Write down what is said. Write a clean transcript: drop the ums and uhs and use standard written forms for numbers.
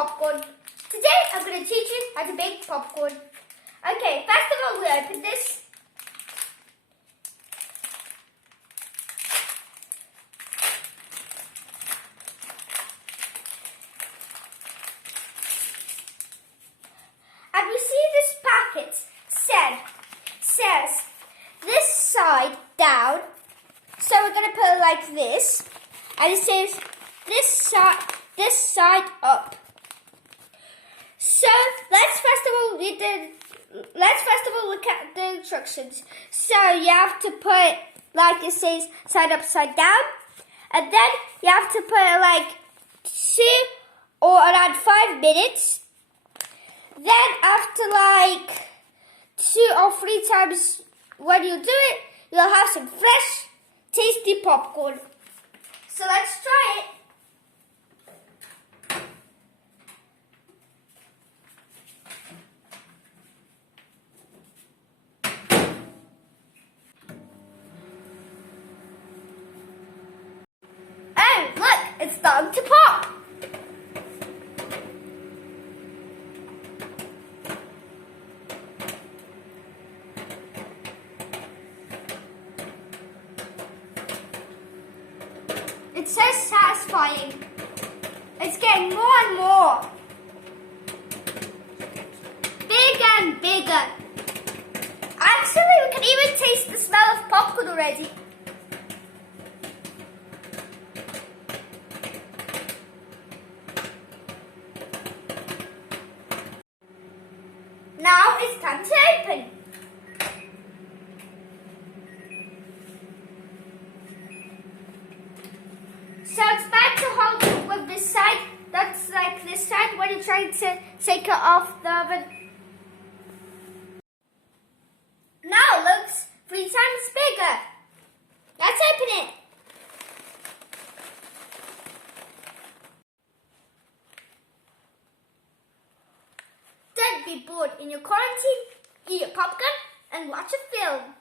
popcorn. Today I'm going to teach you how to bake popcorn. Okay, first of all we open this. And we see this packet says this side down. So we're going to put it like this. And it says this side up. So let's first of all look at the instructions. So you have to put, like it says, side up, side down. And then you have to put it like 2 or around 5 minutes. Then after like 2 or 3 times when you do it, you'll have some fresh, tasty popcorn. So let's try it. Oh, look, it's starting to pop. It's so satisfying. It's getting more and more. Bigger and bigger. Actually, we can even taste the smell of popcorn already. Now it's time to open. So it's bad to hold it with this side. That's like this side when you're trying to take it off the oven. Now it looks 3 times bigger. Let's open it. Don't be bored in your quarantine. Eat your popcorn and watch a film.